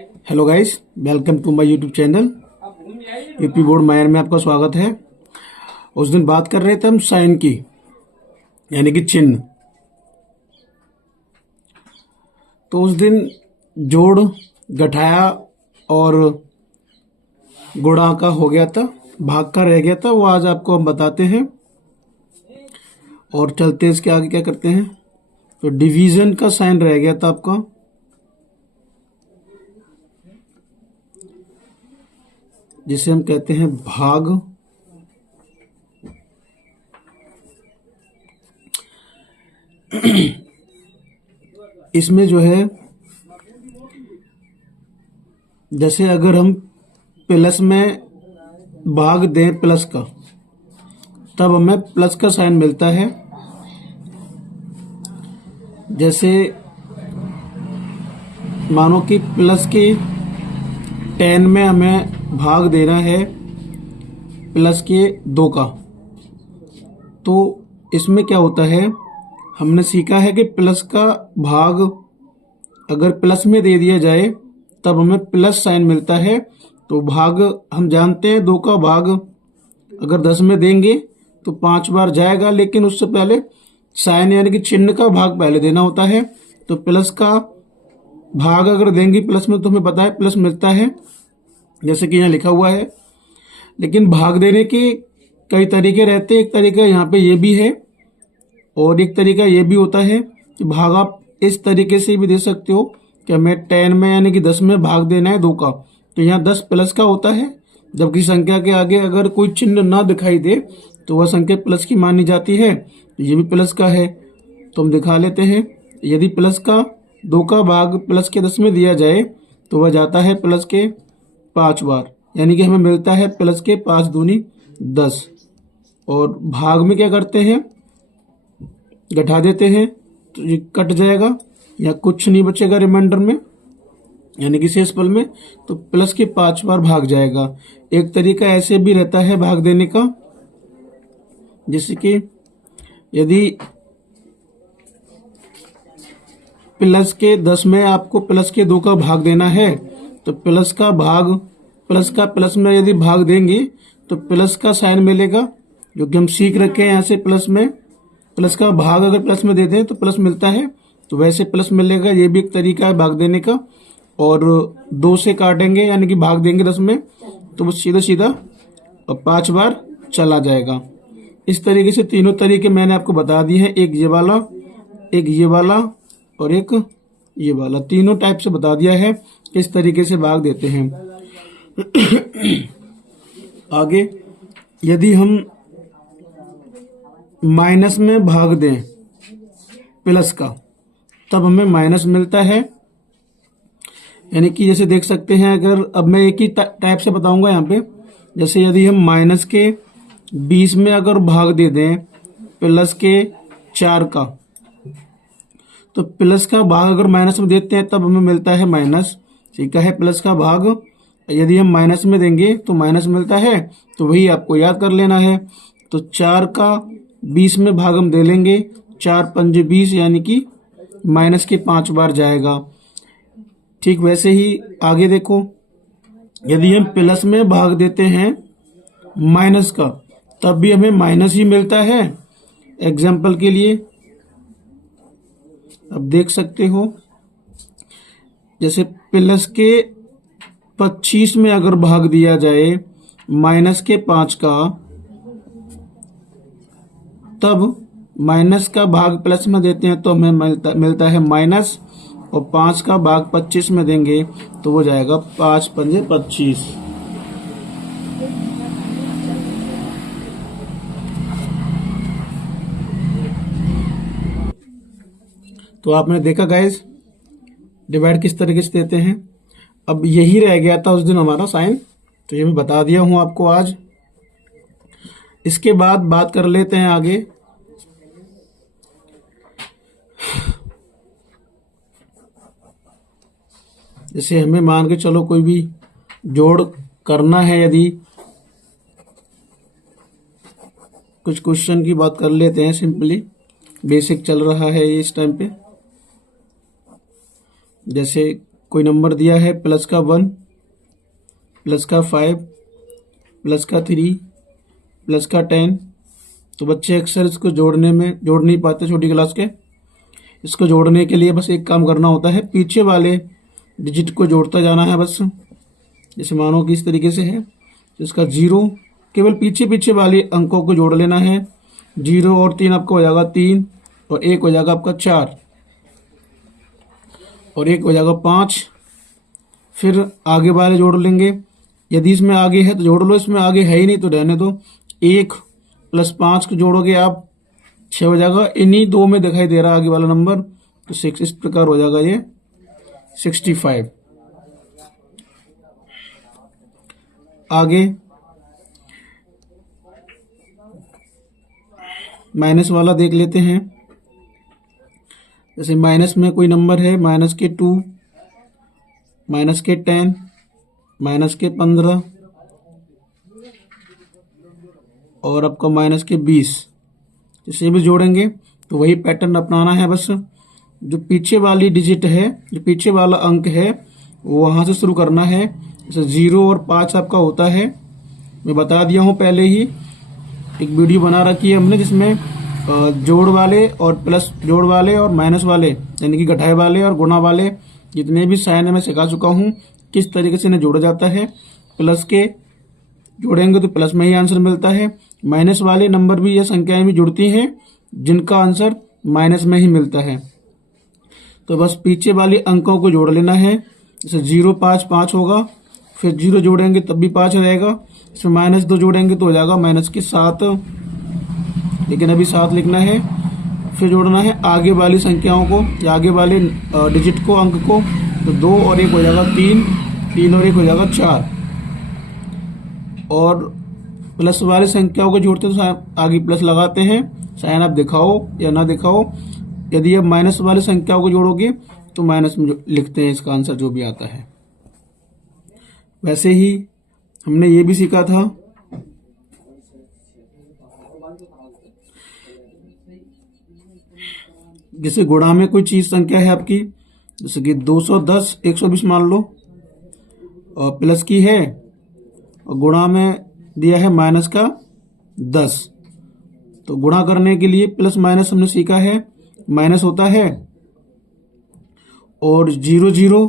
Hello guys, welcome to my YouTube channel. UP board मायर में आपका स्वागत है। उस दिन बात कर रहे थे हम साइन की, यानी कि चिन्ह। तो उस दिन जोड़, घटाया और गुणा का हो गया था, भाग का रह गया था। वो आज आपको हम बताते हैं और चलते हैं इसके आगे क्या करते हैं। तो डिवीजन का साइन रह गया था आपका, जिसे हम कहते हैं भाग। इसमें जो है, जैसे अगर हम प्लस में भाग दें प्लस का, तब हमें प्लस का साइन मिलता है। जैसे मानो कि प्लस के 10 में हमें भाग देना है प्लस के 2 का, तो इसमें क्या होता है, हमने सीखा है कि प्लस का भाग अगर प्लस में दे दिया जाए तब हमें प्लस साइन मिलता है। तो भाग हम जानते हैं, 2 का भाग अगर 10 में देंगे तो 5 बार जाएगा, लेकिन उससे पहले साइन यानी कि चिन्ह का भाग पहले देना होता है। तो प्लस का भाग अगर देंगे प्लस में तो हमें पता है प्लस मिलता है, जैसे कि यहाँ लिखा हुआ है। लेकिन भाग देने के कई तरीके रहते हैं। एक तरीका यहाँ पे ये भी है और एक तरीका ये भी होता है कि भाग आप इस तरीके से भी दे सकते हो कि हमें 10 में यानी कि 10 में भाग देना है 2 का, तो यहाँ 10 प्लस का होता है। जबकि संख्या के आगे अगर कोई चिन्ह ना दिखाई दे तो वह संख्या प्लस की मानी जाती है। ये भी प्लस का है, तो हम दिखा लेते हैं। यदि प्लस का 2 का भाग प्लस के 10 में दिया जाए तो वह जाता है प्लस के 5 बार, यानी कि हमें मिलता है प्लस के 5 दूनी 10। और भाग में क्या करते हैं, घटा देते हैं तो ये कट जाएगा या कुछ नहीं बचेगा रिमाइंडर में, यानी कि शेषफल में, तो प्लस के 5 बार भाग जाएगा। एक तरीका ऐसे भी रहता है भाग देने का, जैसे कि यदि प्लस के 10 में आपको प्लस के 2 का भाग देना है तो प्लस का भाग प्लस का प्लस में यदि भाग देंगे तो प्लस का साइन मिलेगा, जो कि हम सीख रखे हैं। यहाँ से प्लस में प्लस का भाग अगर प्लस में दे दें तो प्लस मिलता है, तो वैसे प्लस मिलेगा। ये भी एक तरीका है भाग देने का। और 2 से काटेंगे यानी कि भाग देंगे 10 में तो वो सीधा सीधा 5 बार चला जाएगा। इस तरीके से तीनों तरीके मैंने आपको बता दिए हैं, एक ये वाला, एक ये वाला और एक ये वाला। तीनों टाइप से बता दिया है किस तरीके से भाग देते हैं। आगे यदि हम माइनस में भाग दें प्लस का, तब हमें माइनस मिलता है। यानी कि जैसे देख सकते हैं, अगर अब मैं एक ही टाइप से बताऊंगा यहाँ पे। जैसे यदि हम माइनस के 20 में अगर भाग दे दें प्लस के 4 का, तो प्लस का भाग अगर माइनस में देते हैं तब हमें मिलता है माइनस। ठीक है, प्लस का भाग यदि हम माइनस में देंगे तो माइनस मिलता है, तो वही आपको याद कर लेना है। तो 4 का 20 में भाग हम दे लेंगे, 4 पंजे 20, यानी कि माइनस के 5 बार जाएगा। ठीक वैसे ही आगे देखो, यदि हम प्लस में भाग देते हैं माइनस का, तब भी हमें माइनस ही मिलता है। एग्जाम्पल के लिए अब देख सकते हो, जैसे प्लस के 25 में अगर भाग दिया जाए माइनस के 5 का, तब माइनस का भाग प्लस में देते हैं तो हमें मिलता है माइनस, और 5 का भाग 25 में देंगे तो वो जाएगा 5 पंजे 25। तो आपने देखा गाइस, डिवाइड किस तरीके से देते हैं। अब यही रह गया था उस दिन हमारा साइन, तो ये मैं बता दिया हूं आपको आज। इसके बाद बात कर लेते हैं आगे। जैसे हमें मान के चलो कोई भी जोड़ करना है, यदि कुछ क्वेश्चन की बात कर लेते हैं। सिंपली बेसिक चल रहा है ये इस टाइम पे। जैसे कोई नंबर दिया है प्लस का 1, प्लस का 5, प्लस का 3, प्लस का 10, तो बच्चे अक्सर इसको जोड़ नहीं पाते छोटी क्लास के। इसको जोड़ने के लिए बस एक काम करना होता है, पीछे वाले डिजिट को जोड़ता जाना है बस। जैसे मानो कि इस तरीके से है, तो इसका 0 केवल पीछे पीछे वाले अंकों को जोड़ लेना है। 0 और 3 आपका हो जाएगा 3, और 1 हो जाएगा आपका 4, और 1 हो जाएगा 5। फिर आगे वाले जोड़ लेंगे, यदि इसमें आगे है तो जोड़ लो, इसमें आगे है ही नहीं तो रहने दो। 1 + 5 को जोड़ोगे आप 6 हो जाएगा। इन्हीं दो में दिखाई दे रहा है आगे वाला नंबर, तो 6 इस प्रकार हो जाएगा ये 65। आगे माइनस वाला देख लेते हैं। जैसे माइनस में कोई नंबर है -2, -10, -15 और आपका -20। इसे भी जोड़ेंगे तो वही पैटर्न अपनाना है बस। जो पीछे वाली डिजिट है, जो पीछे वाला अंक है, वो वहाँ से शुरू करना है। जैसे 0 और 5 आपका होता है, मैं बता दिया हूँ पहले ही, एक वीडियो बना रखी है हमने जिसमें जोड़ वाले और प्लस जोड़ वाले और माइनस वाले यानी कि घटाए वाले और गुणा वाले जितने भी साइन है मैं सिखा चुका हूँ किस तरीके से इन्हें जोड़ा जाता है। प्लस के जोड़ेंगे तो प्लस में ही आंसर मिलता है, माइनस वाले नंबर भी या संख्याएं भी जुड़ती हैं जिनका आंसर माइनस में ही मिलता है। तो बस पीछे वाले अंकों को जोड़ लेना है। जैसे 0, 5, 5 होगा, फिर 0 जोड़ेंगे तब भी 5 रहेगा, इसमें -2 जोड़ेंगे तो हो जाएगा -7, लेकिन अभी 7 लिखना है। फिर जोड़ना है आगे वाली संख्याओं को या आगे वाले डिजिट को, अंक को, तो 2 और 1 हो जाएगा 3, 3 और 1 हो जाएगा 4। और प्लस वाली संख्याओं को जोड़ते तो आगे प्लस लगाते हैं, साइन आप दिखाओ या ना दिखाओ। यदि आप माइनस वाली संख्याओं को जोड़ोगे तो माइनस में लिखते हैं इसका आंसर जो भी आता है। वैसे ही हमने ये भी सीखा था जैसे गुणा में कोई चीज संख्या है आपकी, जैसे कि 210 120 मान लो, और प्लस की है और गुणा में दिया है -10, तो गुणा करने के लिए प्लस माइनस हमने सीखा है, माइनस होता है और 0 0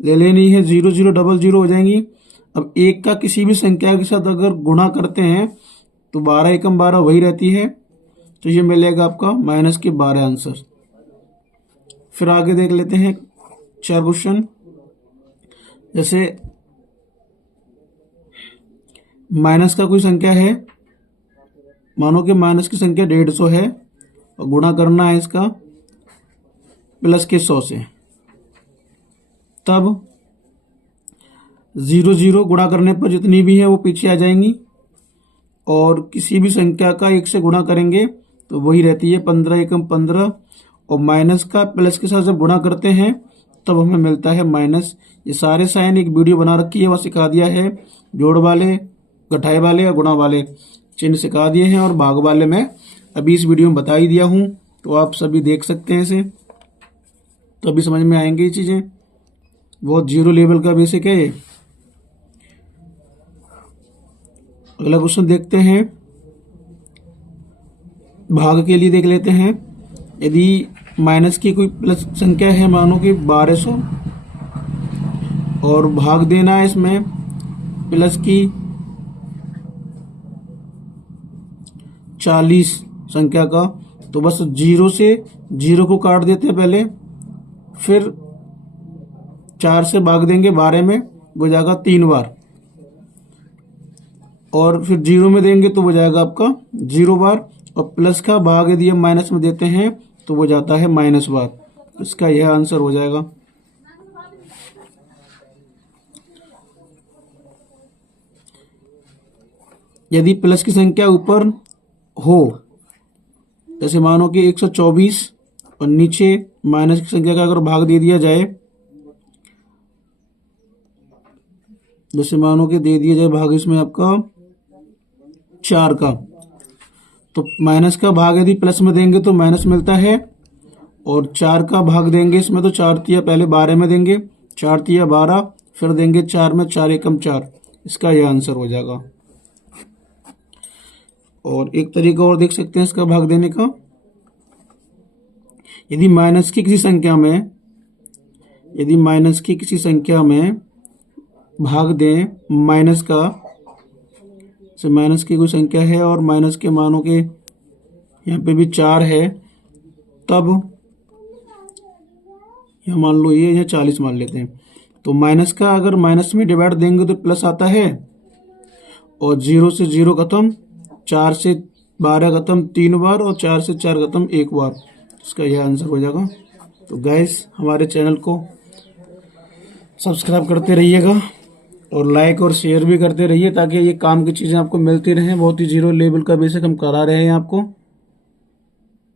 ले लेनी है, 0 0 डबल 0 हो जाएंगी। अब एक का किसी भी संख्या के साथ अगर गुणा करते हैं तो 12 एकम 12 वही रहती है, तो ये मिलेगा आपका -12 आंसर। फिर आगे देख लेते हैं 4 क्वेश्चन। जैसे माइनस का कोई संख्या है, मानो कि माइनस की संख्या 150 है और गुणा करना है इसका प्लस के 100 से, तब 0 0 गुणा करने पर जितनी भी है वो पीछे आ जाएंगी, और किसी भी संख्या का 1 से गुणा करेंगे तो वही रहती है 15 एकम 15, और माइनस का प्लस के साथ जब गुणा करते हैं तब हमें मिलता है माइनस। ये सारे साइन एक वीडियो बना रखी है, वह सिखा दिया है, जोड़ वाले, घटाए वाले और गुणा वाले चिन्ह सिखा दिए हैं, और भाग वाले मैं अभी इस वीडियो में बता ही दिया हूँ, तो आप सभी देख सकते हैं इसे, तो अभी समझ में आएंगी ये चीज़ें। बहुत 0 लेवल का बेसिक है ये। अगला क्वेश्चन देखते हैं, भाग के लिए देख लेते हैं। यदि माइनस की कोई प्लस संख्या है, मानो कि 1200, और भाग देना है इसमें प्लस की 40 संख्या का, तो बस 0 से 0 को काट देते हैं पहले, फिर 4 से भाग देंगे 12 में, वो जाएगा 3 बार, और फिर 0 में देंगे तो वो जाएगा आपका 0 बार, और प्लस का भाग यदि हम माइनस में देते हैं तो वो जाता है -बार। इसका यह आंसर हो जाएगा। यदि प्लस की संख्या ऊपर हो, जैसे मानो कि 124 और नीचे माइनस की संख्या का अगर भाग दे दिया जाए, जैसे मानो कि दे दिया जाए भाग इसमें आपका 4 का, तो माइनस का भाग यदि प्लस में देंगे तो माइनस मिलता है, और 4 का भाग देंगे इसमें तो 4 तिया पहले 12 में देंगे 4 तिया 12, फिर देंगे 4 में 4 एकम 4, इसका यह आंसर हो जाएगा। और एक तरीका और देख सकते हैं इसका भाग देने का। यदि माइनस की किसी संख्या में भाग दें माइनस का, से माइनस की कोई संख्या है और माइनस के मानों के यहाँ पे भी 4 है, तब यह मान लो ये 40 मान लेते हैं। तो माइनस का अगर माइनस में डिवाइड देंगे तो प्लस आता है, और 0 से 0 खत्म, 4 से 12 खत्म 3 बार, और 4 से 4 खत्म 1 बार, इसका यह आंसर हो जाएगा। तो गाइस हमारे चैनल को सब्सक्राइब करते रहिएगा और लाइक और शेयर भी करते रहिए, ताकि ये काम की चीज़ें आपको मिलती रहें। बहुत ही जीरो लेवल का बेसिक हम करा रहे हैं आपको।